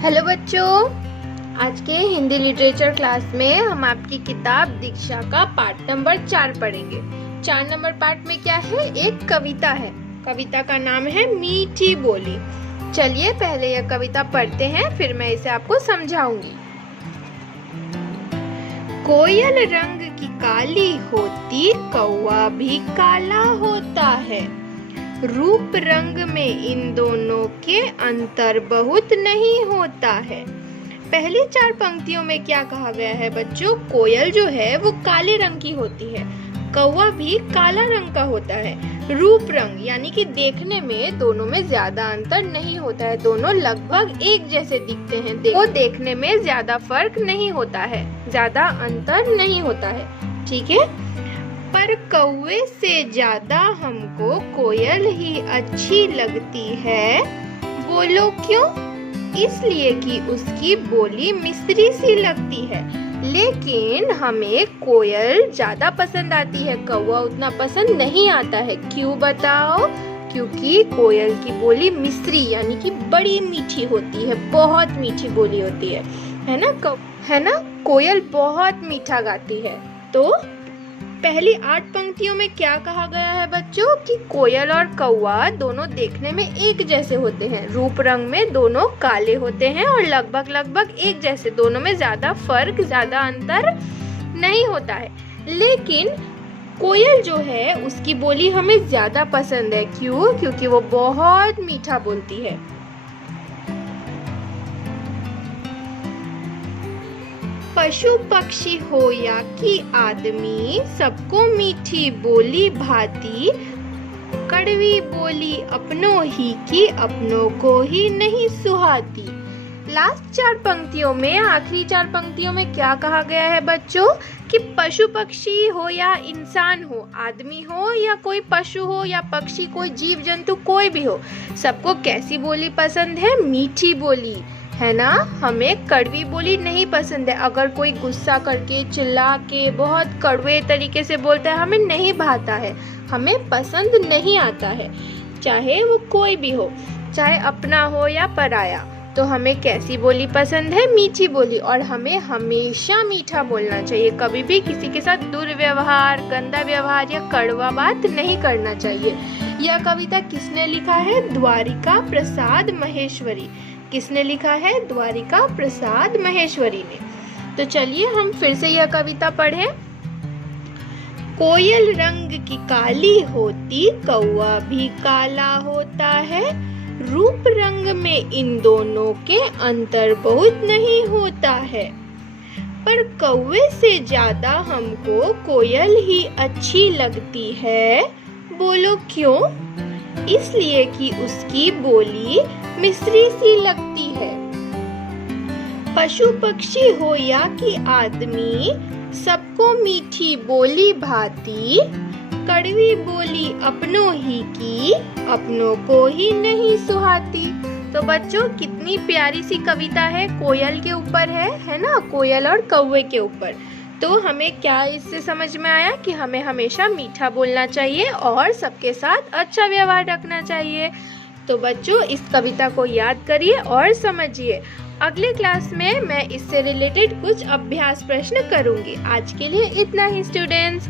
Hello बच्चों, आज के हिंदी लिटरेचर क्लास में हम आपकी किताब दीक्षा का पाठ नंबर 4 पढ़ेंगे। 4 नंबर पाठ में क्या है? एक कविता है। कविता का नाम है मीठी बोली। चलिए पहले यह कविता पढ़ते हैं, फिर मैं इसे आपको समझाऊंगी। कोयल रंग की काली होती, कौवा भी काला होता है। रूप रंग में इन दोनों के अंतर बहुत नहीं होता है। पहली 4 पंक्तियों में क्या कहा गया है बच्चों? कोयल जो है वो काले रंग की होती है, कौवा भी काला रंग का होता है। रूप रंग यानी कि देखने में दोनों में ज्यादा अंतर नहीं होता है, दोनों लगभग एक जैसे दिखते हैं। वो देखने में ज्यादा फर्क नहीं होता है, ज्यादा अंतर नहीं होता है, ठीक है। पर कौवे से ज्यादा हमको कोयल ही अच्छी लगती है। बोलो क्यों? इसलिए कि उसकी बोली मिस्री सी लगती है। लेकिन हमें कोयल ज्यादा पसंद आती है, कौवा उतना पसंद नहीं आता है। क्यों बताओ? क्योंकि कोयल की बोली मिस्री यानी कि बड़ी मीठी होती है, बहुत मीठी बोली होती है ना? कोयल बहुत मीठा गाती है। तो पहली 8 पंक्तियों में क्या कहा गया है बच्चों? कि कोयल और कौवा दोनों देखने में एक जैसे होते हैं, रूप रंग में दोनों काले होते हैं और लगभग एक जैसे, दोनों में ज्यादा फर्क, ज्यादा अंतर नहीं होता है। लेकिन कोयल जो है उसकी बोली हमें ज्यादा पसंद है। क्यों? क्योंकि वो बहुत मीठा बोलती है। पशु पक्षी हो या कि आदमी, सबको मीठी बोली भाती। कड़वी बोली अपनों ही की, अपनों को ही नहीं सुहाती। लास्ट 4 पंक्तियों में, आखिरी 4 पंक्तियों में क्या कहा गया है बच्चों? कि पशु पक्षी हो या इंसान हो, आदमी हो या कोई पशु हो या पक्षी, कोई जीव जंतु कोई भी हो, सबको कैसी बोली पसंद है? मीठी बोली, है ना। हमें कड़वी बोली नहीं पसंद है। अगर कोई गुस्सा करके, चिल्ला के, बहुत कड़वे तरीके से बोलता है, हमें नहीं भाता है, हमें पसंद नहीं आता है। चाहे वो कोई भी हो, चाहे अपना हो या पराया, तो हमें कैसी बोली पसंद है? मीठी बोली। और हमें हमेशा मीठा बोलना चाहिए, कभी भी किसी के साथ दुर्व्यवहार, गंदा व्यवहार या कड़वा बात नहीं करना चाहिए। यह कविता किसने लिखा है? द्वारिका प्रसाद महेश्वरी। किसने लिखा है? द्वारिका प्रसाद महेश्वरी ने। तो चलिए हम फिर से यह कविता पढ़ें। कोयल रंग की काली होती, कौवा भी काला होता है। रूप रंग में इन दोनों के अंतर बहुत नहीं होता है। पर कौवे से ज्यादा हमको कोयल ही अच्छी लगती है। बोलो क्यों? इसलिए कि उसकी बोली मिस्री सी लगती है। पशु पक्षी हो या कि आदमी, सबको मीठी बोली भाती। कड़वी बोली अपनों ही की, अपनों को ही नहीं सुहाती। तो बच्चों कितनी प्यारी सी कविता है, कोयल के ऊपर है ना, कोयल और कौवे के ऊपर। तो हमें क्या इससे समझ में आया? कि हमें हमेशा मीठा बोलना चाहिए और सबके साथ अच्छा व्यवहार रखना चाहिए। तो बच्चों इस कविता को याद करिए और समझिए। अगले क्लास में मैं इससे रिलेटेड कुछ अभ्यास प्रश्न करूंगी। आज के लिए इतना ही स्टूडेंट्स।